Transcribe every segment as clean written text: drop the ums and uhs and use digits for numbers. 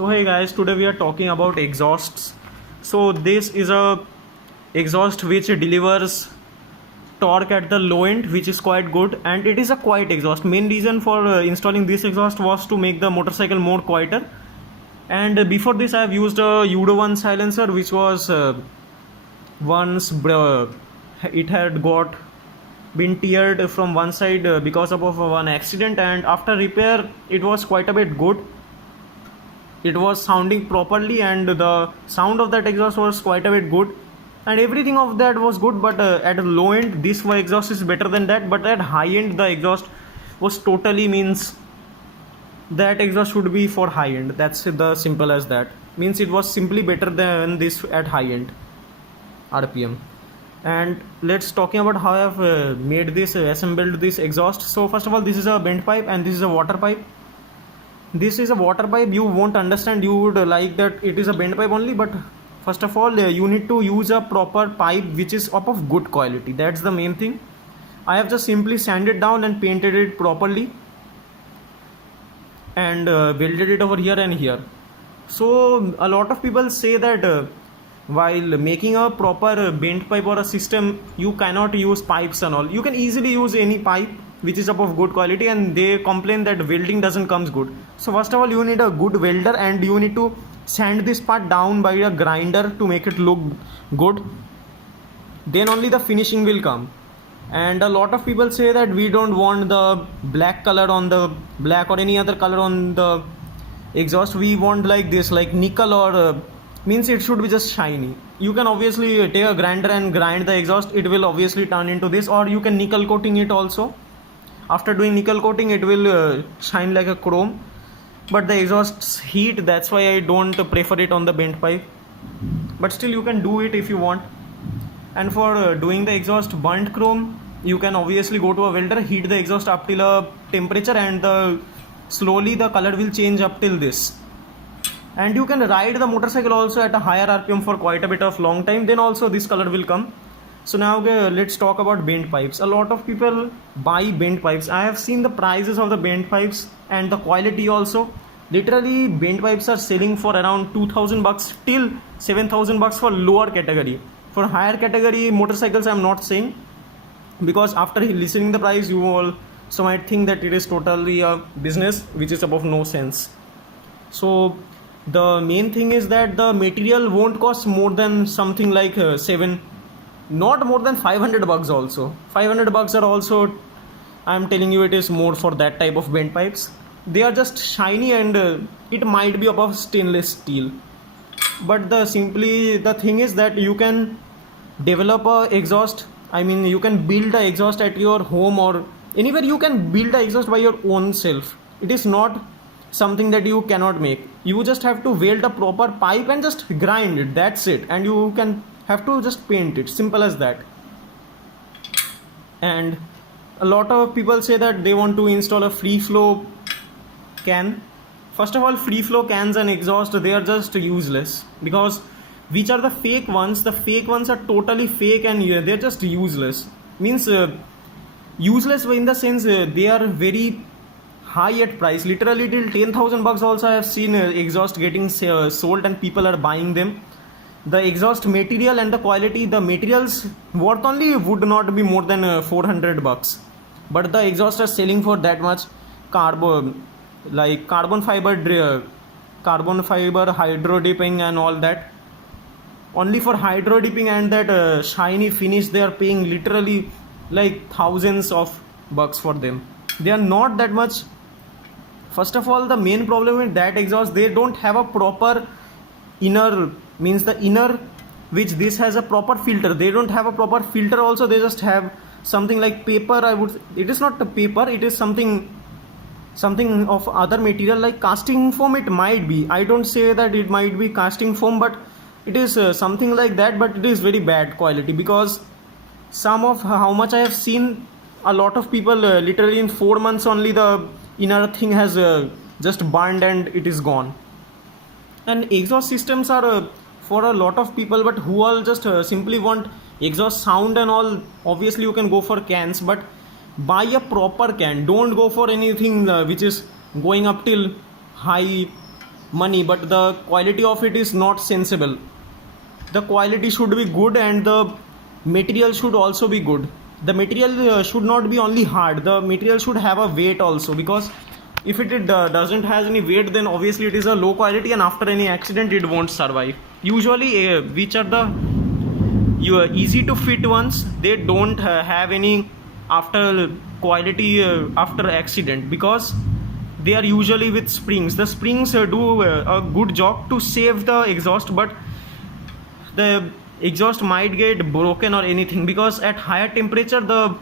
So hey guys, today we are talking about exhausts. So this is a exhaust which delivers torque at the low end, which is quite good, and it is a quiet exhaust. Main reason for installing this exhaust was to make the motorcycle more quieter. And before this I have used a Udo 1 silencer, which was once it had got been teared from one side because of one accident, and after repair it was quite a bit good. It was sounding properly and the sound of that exhaust was quite a bit good, and everything of that was good, but at the low end this exhaust is better than that, but at high end the exhaust was totally means that exhaust should be for high end. That's the simple as that. Means it was simply better than this at high end RPM. And let's talking about how I have made this assembled this exhaust. So first of all, this is a bent pipe and this is a water pipe. This is a water pipe. You won't understand, you would like that it is a bent pipe only, but first of all you need to use a proper pipe which is of good quality. That's the main thing. I have just simply sanded down and painted it properly and welded it over here and here. So a lot of people say that while making a proper bent pipe or a system, you cannot use pipes and all. You can easily use any pipe which is of good quality, and they complain that welding doesn't comes good. So first of all, you need a good welder and you need to sand this part down by a grinder to make it look good. Then only the finishing will come. And a lot of people say that we don't want the black color on the black or any other color on the exhaust. We want like this, like nickel, or means it should be just shiny. You can obviously take a grinder and grind the exhaust, it will obviously turn into this, or you can nickel coating it also. After doing nickel coating, it will shine like a chrome, but the exhaust's heat, that's why I don't prefer it on the bent pipe, but still you can do it if you want. And for doing the exhaust burnt chrome, you can obviously go to a welder, heat the exhaust up till a temperature, and slowly the color will change up till this. And you can ride the motorcycle also at a higher RPM for quite a bit of long time, then also this color will come. So now let's talk about bent pipes. A lot of people buy bent pipes. I have seen the prices of the bent pipes and the quality also. Literally bent pipes are selling for around 2000 bucks till 7000 bucks for lower category. For higher category motorcycles I'm not saying, because after listening the price you all so might think that it is totally a business which is above no sense. So the main thing is that the material won't cost more than something like not more than 500 bucks also. 500 bucks are also, I'm telling you, it is more for that type of bent pipes. They are just shiny and it might be above stainless steel. But the thing is that you can develop a exhaust. I mean, you can build the exhaust at your home or anywhere. You can build the exhaust by your own self. It is not something that you cannot make. You just have to weld a proper pipe and just grind it, that's it, and you can have to just paint it, simple as that. And a lot of people say that they want to install a free flow can. First of all, free flow cans and exhaust, they are just useless, because which are the fake ones? The fake ones are totally fake and they're just useless. Means useless in the sense they are very high at price. Literally till 10,000 bucks also I have seen exhaust getting sold and people are buying them. The exhaust material and the quality, the materials worth only would not be more than 400 bucks, but the exhaust are selling for that much. Carbon fiber hydro dipping and all that. Only for hydro dipping and that shiny finish they are paying literally like thousands of bucks for them. They are not that much. First of all, the main problem with that exhaust, they don't have a proper inner, means the inner which this has a proper filter. They don't have a proper filter also. They just have something like paper. It is not a paper, it is something of other material like casting foam. It might be, I don't say that it might be casting foam, but it is something like that, but it is very bad quality, because some of how much I have seen, a lot of people literally in 4 months only the inner thing has just burned and it is gone. And exhaust systems are for a lot of people, but who all just simply want exhaust sound and all, obviously you can go for cans, but buy a proper can. Don't go for anything which is going up till high money, but the quality of it is not sensible. The quality should be good and the material should also be good. The material should not be only hard, the material should have a weight also, because if it doesn't has any weight, then obviously it is a low quality and after any accident it won't survive. Usually which are the easy to fit ones, they don't have any after quality after accident, because they are usually with springs. The springs do a good job to save the exhaust, but the exhaust might get broken or anything, because at higher temperature the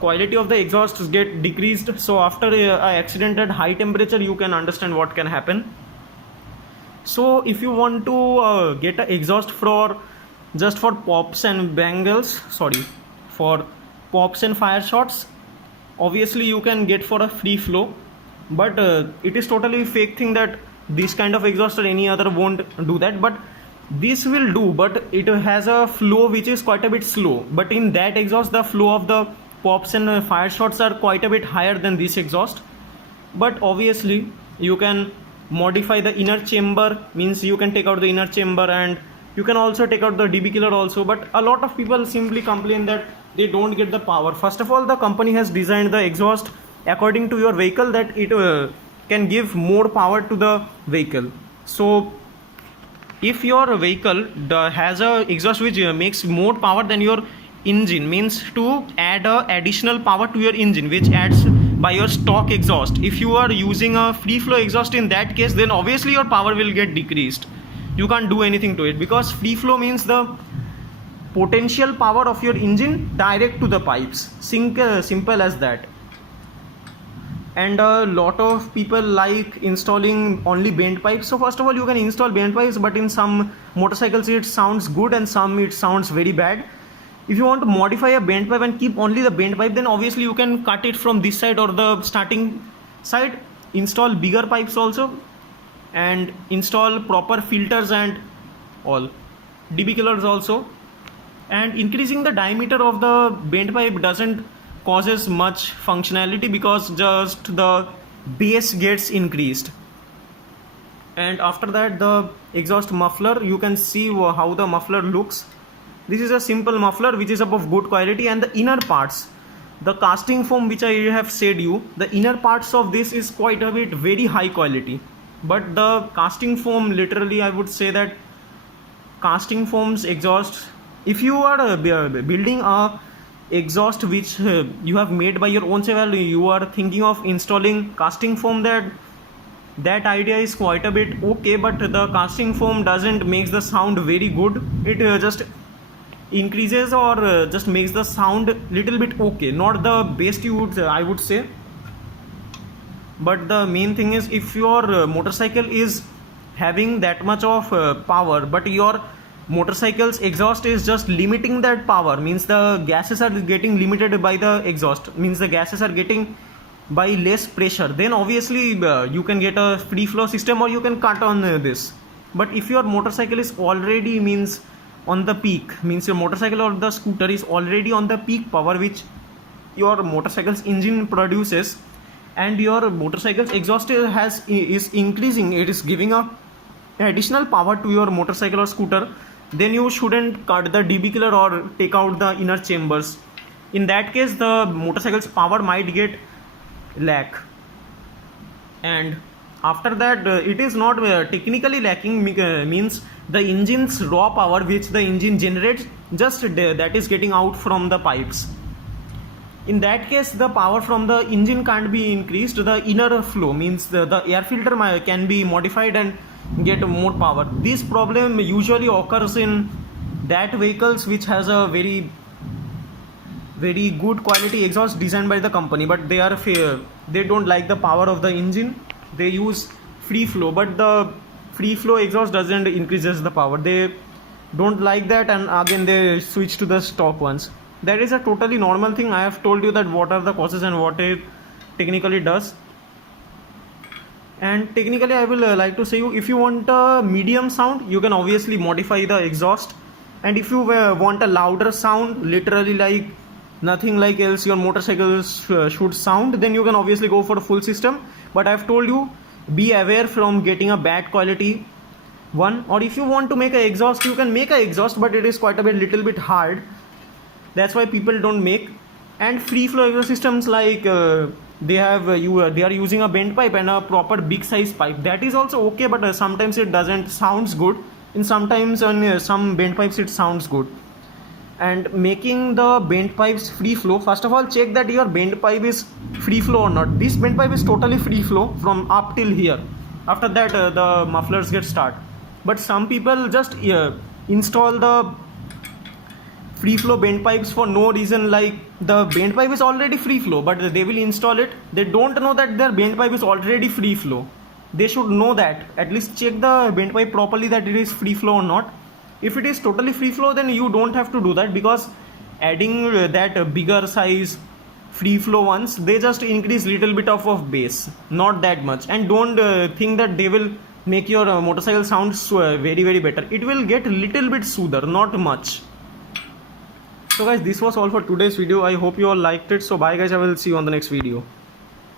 quality of the exhaust get decreased. So after a accident at high temperature, you can understand what can happen. So if you want to get an exhaust for just for pops and bangles, sorry, for pops and fire shots, obviously you can get for a free flow, but it is totally fake thing that this kind of exhaust or any other won't do that. But this will do, but it has a flow which is quite a bit slow. But in that exhaust, the flow of the pops and fire shots are quite a bit higher than this exhaust. But obviously you can modify the inner chamber, means you can take out the inner chamber and you can also take out the DB killer also. But a lot of people simply complain that they don't get the power. First of all, the company has designed the exhaust according to your vehicle, that it can give more power to the vehicle. So if your vehicle has a exhaust which makes more power than your engine, means to add additional power to your engine which adds by your stock exhaust, if you are using a free flow exhaust, in that case then obviously your power will get decreased. You can't do anything to it, because free flow means the potential power of your engine direct to the pipes. Simple as that. And a lot of people like installing only bent pipes. So first of all, you can install bent pipes, but in some motorcycles it sounds good and some it sounds very bad. If you want to modify a bent pipe and keep only the bent pipe, then obviously you can cut it from this side or the starting side, install bigger pipes also, and install proper filters and all DB killers also. And increasing the diameter of the bent pipe doesn't causes much functionality, because just the base gets increased. And after that, the exhaust muffler, you can see how the muffler looks. This is a simple muffler which is of good quality. And the inner parts, the casting foam which I have said you, the inner parts of this is quite a bit very high quality. But the casting foam, literally I would say that casting foam's exhaust, if you are building a exhaust which you have made by your own self, you are thinking of installing casting foam, that idea is quite a bit okay, but the casting foam doesn't makes the sound very good. It just increases or just makes the sound little bit okay, not the best you would I would say. But the main thing is, if your motorcycle is having that much of power, but your motorcycle's exhaust is just limiting that power, means the gases are getting limited by the exhaust, means the gases are getting by less pressure, then obviously you can get a free flow system or you can cut on this. But if your motorcycle is already means on the peak, means your motorcycle or the scooter is already on the peak power which your motorcycle's engine produces, and your motorcycle's exhaust is increasing, it is giving a additional power to your motorcycle or scooter, then you shouldn't cut the DB killer or take out the inner chambers. In that case, the motorcycle's power might get lack. And after that, it is not technically lacking, means the engine's raw power which the engine generates, just that is getting out from the pipes. In that case, the power from the engine can't be increased. The inner flow, means the air filter can be modified and get more power. This problem usually occurs in that vehicles which has a very good quality exhaust designed by the company, but they don't like the power of the engine, they use free flow, but the free flow exhaust doesn't increases the power, they don't like that, and again they switch to the stock ones. That is a totally normal thing. I have told you that what are the causes and what it technically does. And technically I will like to say you, if you want a medium sound, you can obviously modify the exhaust, and if you want a louder sound, literally like nothing like else your motorcycle should sound, then you can obviously go for a full system. But I have told you, be aware from getting a bad quality one. Or if you want to make an exhaust, you can make an exhaust, but it is quite a bit little bit hard. That's why people don't make. And free flow exhaust systems, like they are using a bent pipe and a proper big size pipe. That is also okay, but sometimes it doesn't sounds good. And sometimes on some bent pipes it sounds good. And making the bent pipes free flow, first of all check that your bent pipe is free flow or not. This bent pipe is totally free flow from up till here. After that the mufflers get start. But some people just install the free flow bent pipes for no reason, like the bent pipe is already free flow, but they will install it. They don't know that their bent pipe is already free flow. They should know that. At least check the bent pipe properly that it is free flow or not. If it is totally free flow, then you don't have to do that, because adding that bigger size free flow ones, they just increase little bit of bass, not that much. And don't think that they will make your motorcycle sound very very better. It will get little bit soother, not much. So guys, this was all for today's video. I hope you all liked it. So bye guys, I will see you on the next video.